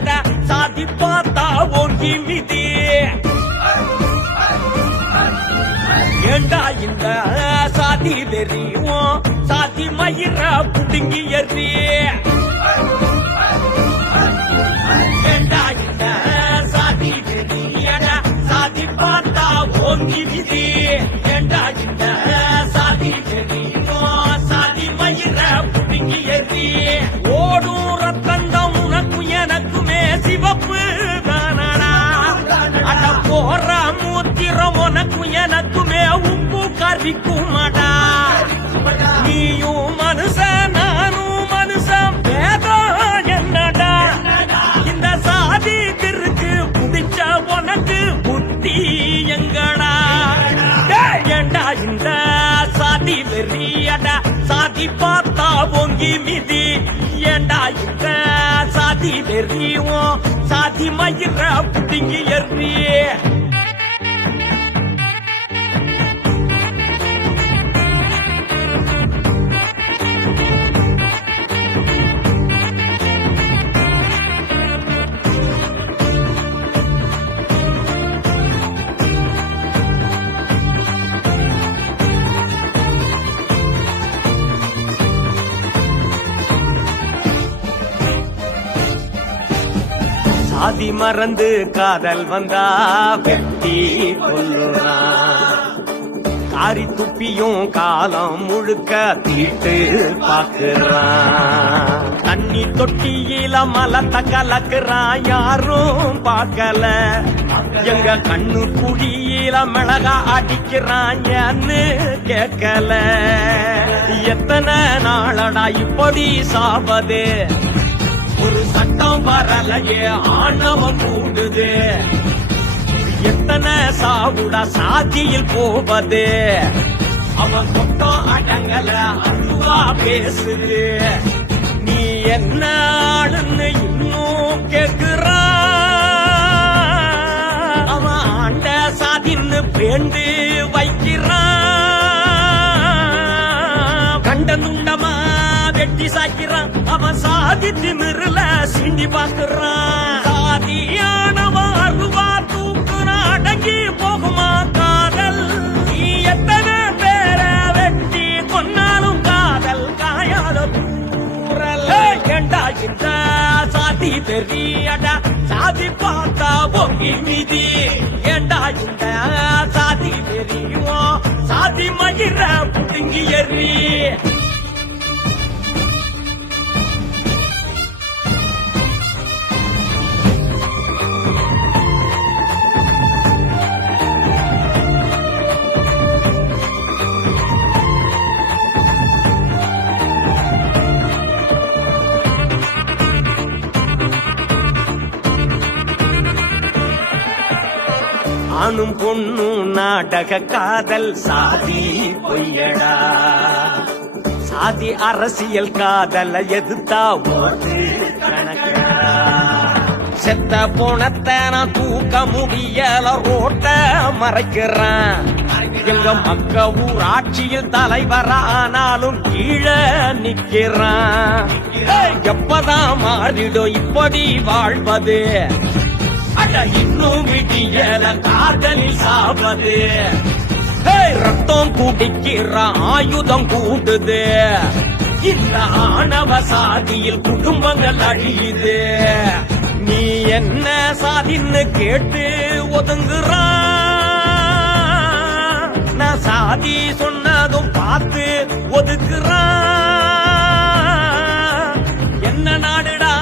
அட சாதி பார்த்தா ஓங்கி மிதி ஏண்டா இந்த சாதி வெறியும் சாதி மயிர புடுங்கி எறி ஏண்டா இந்த சாதி வெறியட சாதி பார்த்தா ஓங்கி மிதி ஏண்டா இந்த சாதி வெறியும் சாதி மயிர புடுங்கி எறி ஓடும் ரத்தந்தம் உனக்கும் எனக்குமே சிவப்பு தானடா அட போற மூத்திரம் உனக்கும் எனக்குமே உப்பு கறிக்குமாடா நீயும் மனுஷன் நானும் மனுஷன் வேதம் என்னடா இந்த சாதி திருக்கு புடிச்ச உனக்கு புத்தி எங்கடா ஏண்டா இந்த சாதி வெறியடா சாதி பார்த்தா பொங்கி மிதி ஏண்டா இந்த சாதி வெறியும் சாதி மயிர புடிங்கி எறி சாதி மறந்து காதல் வந்தா வெட்டி கொல்லுறான் காரி துப்பியும் காலம் முழுக்க தீட்டு பாக்குறான் தண்ணி தொட்டியில மலத்த கலக்குறான் யாரும் பார்க்கல எங்க கண்ணு குடியில மிளகா அடிக்கிறான் ஏன்னு கேட்கல எத்தனை நாளடா இப்படி சாவது ஒரு சட்டம் வரலையே ஆணவம் கூடுது எத்தனை சாவுடா சாதியில் போவது அவன் கொட்டம் அடங்கல அதுவா பேசுது நீ என்ன ஆளுன்னு இன்னும் கேக்குறான் அவன் ஆண்ட சாதின்னு பேண்டு வைக்கிறான் கண்ட நுண்டமா வெட்டி சாய்க்கிறான் அவன் சாதி திமிருல சிண்டி பாக்குறான் சாதியானவன் அருவா தூக்குனா அடங்கி போகுமா காதல் நீ எத்தனை பேர வெட்டி கொன்னாலும் காதல் காயாத தூரல் ஏண்டா இந்த சாதி பெரியடா சாதி பார்த்தா பொங்கி மிதி ஏண்டா இந்த சாதி பெரியும் சாதி மகிர புடுங்கி எறி ஆணும் பொண்ணும் நாடக காதல் சாதி பொய்யடா சாதி அரசியல் காதல எதிர்த்தா ஓட்டு கணக்கடா செத்த போனத்தை நான் தூக்க முடியல ரோட்ட மறைக்கிறேன் எங்க மக்க ஊராட்சியில் தலைவரானாலும் கீழே நிக்கிறான் எப்பதான் மாறிடும் இப்படி வாழ்வது இன்னும் விடியல காதலில் சாவது ரத்தம் குடிக்கிற ஆயுதம் கூடுது இந்த ஆணவ சாதியில் குடும்பங்கள் அழியுது நீ என்ன சாதின்னு கேட்டு ஒதுங்குறான் நான் சாதி சொன்னதும் பார்த்து ஒதுக்குறான் என்ன நாடுடா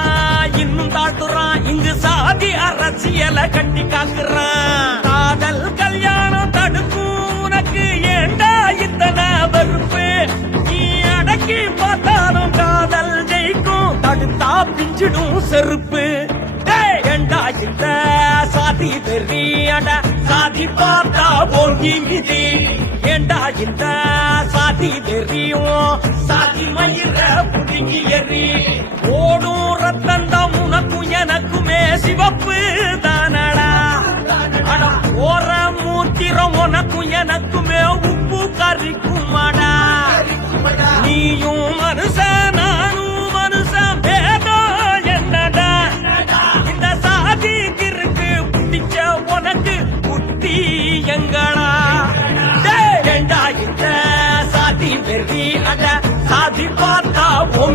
இன்னும் தாழ்த்துறான் இங்கு சாதி அரசியலை கட்டி காக்குறான் காதல் கல்யாணம் தடுக்கும் உனக்கு ஏண்டா இத்தனை வெறுப்பு நீ அடக்கி பார்த்தாலும் காதல் ஜெயிக்கும் தடுத்தா பிஞ்சிடும் செருப்பு ஏண்டா இந்த சாதி வெறியட சாதி பார்த்தா பொங்கி மிதி ஏண்டா இந்த சாதி வெறியும் சாதி மயிர புடுங்கி எறி ஓடும் ரத்தந்தம் உனக்கும் எனக்குமே சிவப்பு தானடா அட போற மூத்திரம் உனக்கும் எனக்குமே உப்பு கறிக்குமாடா நீயும் மனுஷன் நானும் மனுஷன் வேதம் என்னடா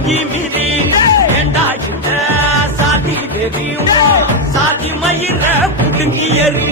அடங்கி மிதி ஏண்டா இந்த சாதி வெறியும் சாதி மயிர புடுங்கி எறி